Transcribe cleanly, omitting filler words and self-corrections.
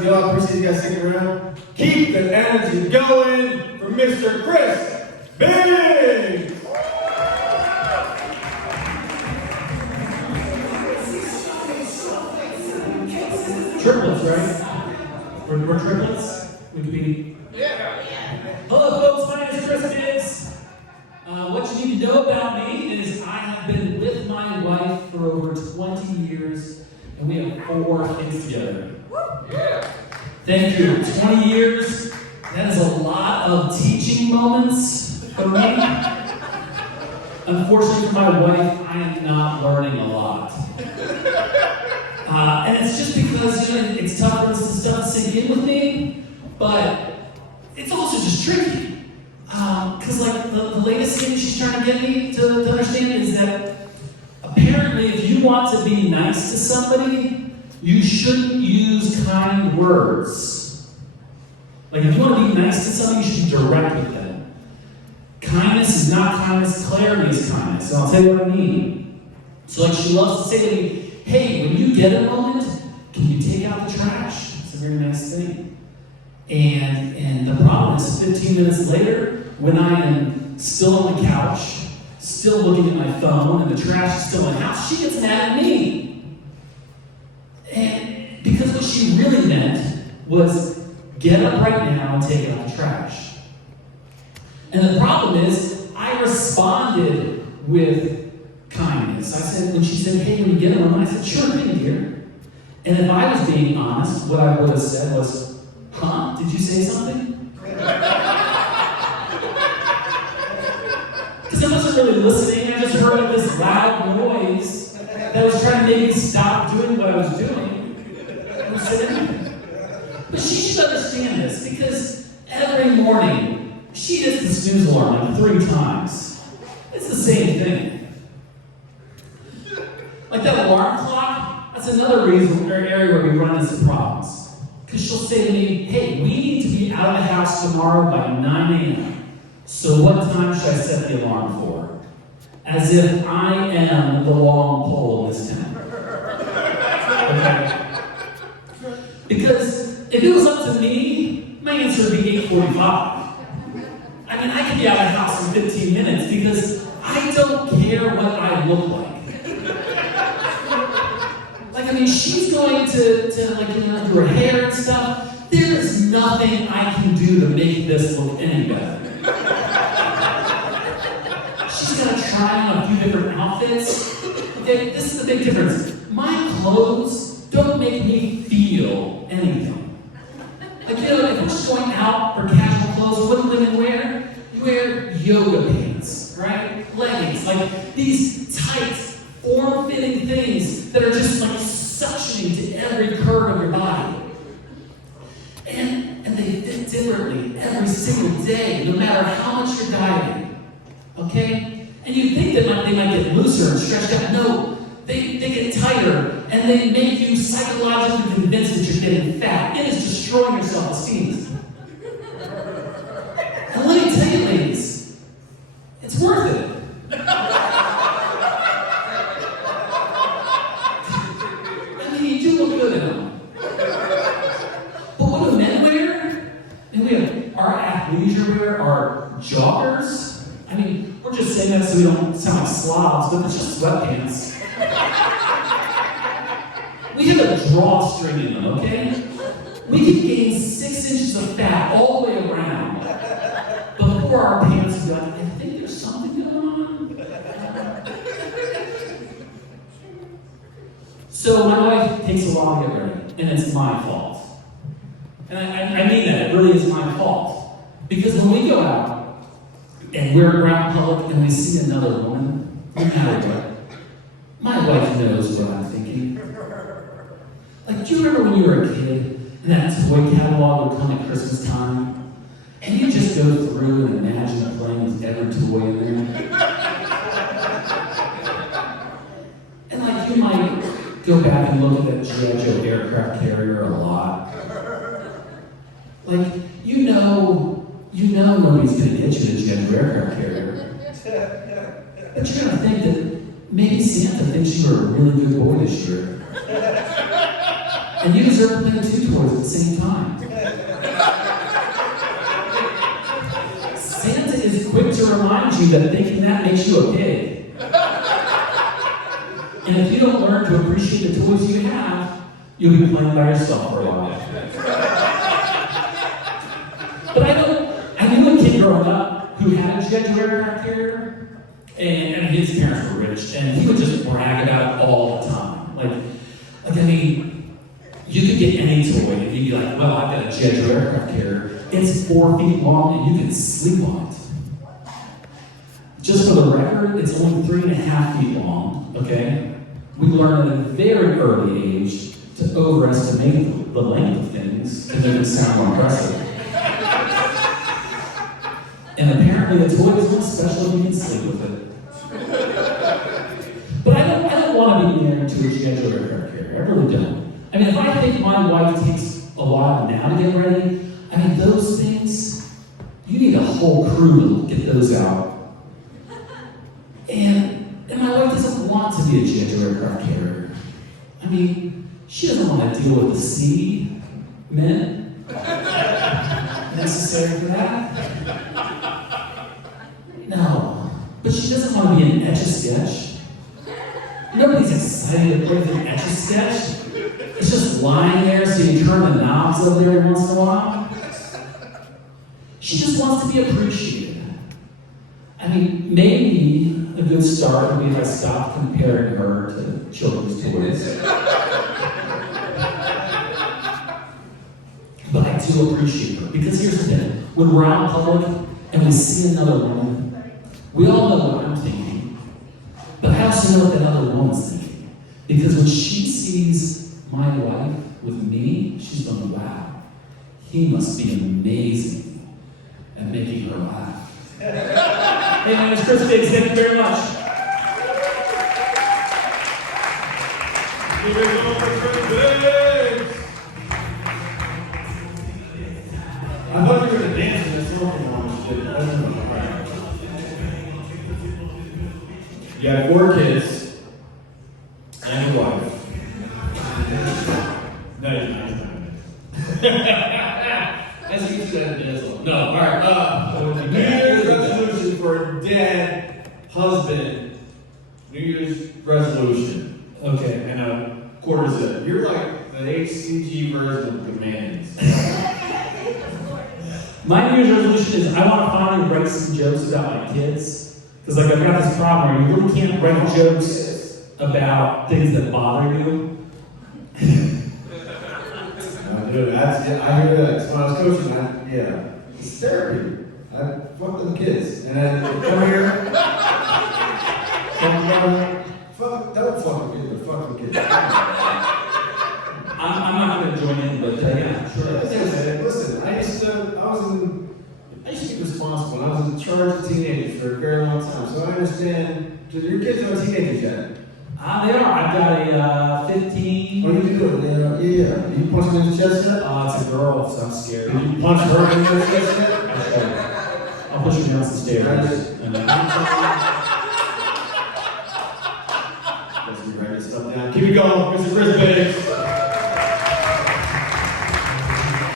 We all appreciate you guys sticking around. Keep the energy going for Mr. Chris Biggs. Triplets, right? We're triplets? We could be. Yeah. Hello, folks. My name is Chris Biggs. What you need to know about me is I have been with my wife for over 20 years, and we have 4 kids together. Yeah. Thank you. 20 years. That is a lot of teaching moments for me. Unfortunately for my wife, I am not learning a lot. And it's just because, it's tough for this stuff to sink in with me, but it's also just tricky. Because the latest thing she's trying to get me to understand is that apparently if you want to be nice to somebody, you shouldn't use kind words. Like if you want to be nice to somebody, you should be direct with them. Kindness is not kindness, clarity is kindness. And I'll tell you what I mean. So like she loves to say to me, hey, when you get a moment, can you take out the trash? It's a very nice thing. And the problem is 15 minutes later, when I am still on the couch, still looking at my phone, and the trash is still in the house, she gets mad at me. And because what she really meant was, get up right now and take out the trash. And the problem is, I responded with kindness. I said, when she said, hey, when you get home, I said, sure thing, dear. And if I was being honest, what I would have said was, huh, did you say something? Because I wasn't really listening, I just heard this loud noise that was trying to make me stop doing what I was doing. But she should understand this, because every morning, she hits the snooze alarm like 3 times. It's the same thing. Like that alarm clock, that's another reason or area where we run into problems. Because she'll say to me, hey, we need to be out of the house tomorrow by 9 a.m. So what time should I set the alarm for? As if I am the long pole in this town. Okay? Because if it was up to me, my answer would be 8:45. I mean, I could be out of the house in 15 minutes because I don't care what I look like. She's going to do her hair and stuff. There's nothing I can do to make this look any better. She's going to try on a few different outfits. Okay, this is the big difference. My clothes don't make me feel anything. Like, if we're just going out for casual clothes, what do women wear? You wear yoga pants, right? Leggings, like these tight, form-fitting things that are just like suctioning to every curve of your body. And they fit differently every single day, no matter how much you're dieting. Okay? And you think that they might get looser and stretched out. No, they get tighter, and they make you psychologically convinced that you're getting fat. It is destroying your self-esteem. And let me tell you, ladies, it's worth it. You look good in them. But what do men wear? And we have our athleisure wear, our joggers. I mean, we're just saying that so we don't sound like slobs, but it's just sweatpants. We have a drawstring in them, okay? We can gain 6 inches of fat all the way around. Before our pants go, I think there's something going on. So my wife takes a while to get ready, and it's my fault. And I mean that, it really is my fault. Because when we go out, and we're around public, and we see another woman, no matter what, my wife knows what I'm thinking. Like, do you remember when you were a kid, and that toy catalog would come at Christmas time, and you just go through and imagine playing with every toy in there? And like, you might go back and look at that G.I. Joe aircraft carrier a lot. Like, you know nobody's going to get you the G.I. Joe aircraft carrier. But you're going to think that maybe Santa thinks you were a really good boy this year. And you deserve to play the two toys at the same time. Santa is quick to remind you that thinking that makes you a pig. And if you don't learn to appreciate the toys you have, you'll be playing by yourself for a while. But I knew a kid growing up who had a scheduled aircraft carrier, and his parents were rich, and he would just brag about it all the time. Like I mean, you could get any toy, and you'd be like, well, I've got a scheduled aircraft carrier. It's 4 feet long, and you can sleep on it. Just for the record, it's only 3.5 feet long, okay? We learned at a very early age to overestimate the length of things and make it sound more impressive. And apparently the toy is not special and you can sleep with it. But I don't want to be married to a scheduled aircraft carrier. I really don't. I mean, if I think my wife takes a while now to get ready, I mean, those things, you need a whole crew to get those out. And my wife doesn't want to be a scheduled aircraft carrier. I mean, she doesn't want to deal with the sea men necessary for that. No, but she doesn't want to be an Etch-a-Sketch. Nobody's excited to play with an Etch-a-Sketch. It's just lying there so you turn the knobs over there every once in a while. She just wants to be appreciated. I mean, maybe a good start would be if I stopped comparing her to children's toys. But I do appreciate her, because here's the thing. When we're out in public and we see another woman, we all know what I'm thinking. But I also know what that other woman's thinking. Because when she sees my wife with me, she's going, wow, he must be amazing at making her laugh. Hey, my name is Chris Biggs. Thank you very much. Give it up for Chris Biggs. I thought you were going to dance in this song. You have 4 kids and a wife. No, you're not. As you said, no, all right. New Year's resolution for a dead husband. New Year's resolution. Okay. And a quarter zip. You're like the HCG version of demands. My New Year's resolution is I want to finally write some jokes about my kids. Because like I've got this problem where you really can't write jokes about things that bother you. Dude, I hear that. When I was coaching, it's therapy. I fuck them kids. And I come here, don't fuck them kids, but fuck them kids. I'm not going to join in, but yeah, sure. Listen, I used to be responsible. I was in charge of teenagers for a very long time, so I understand. Do your kids are teenagers yet? They are. I've got a 15. What do you do? Yeah. You punch them in the chest yet? It's a girl, so I'm scared. Did you punch her in the chest yet? I'll push her down some stairs. Let's write this stuff down. Keep it going, Mr. Chris Biggs.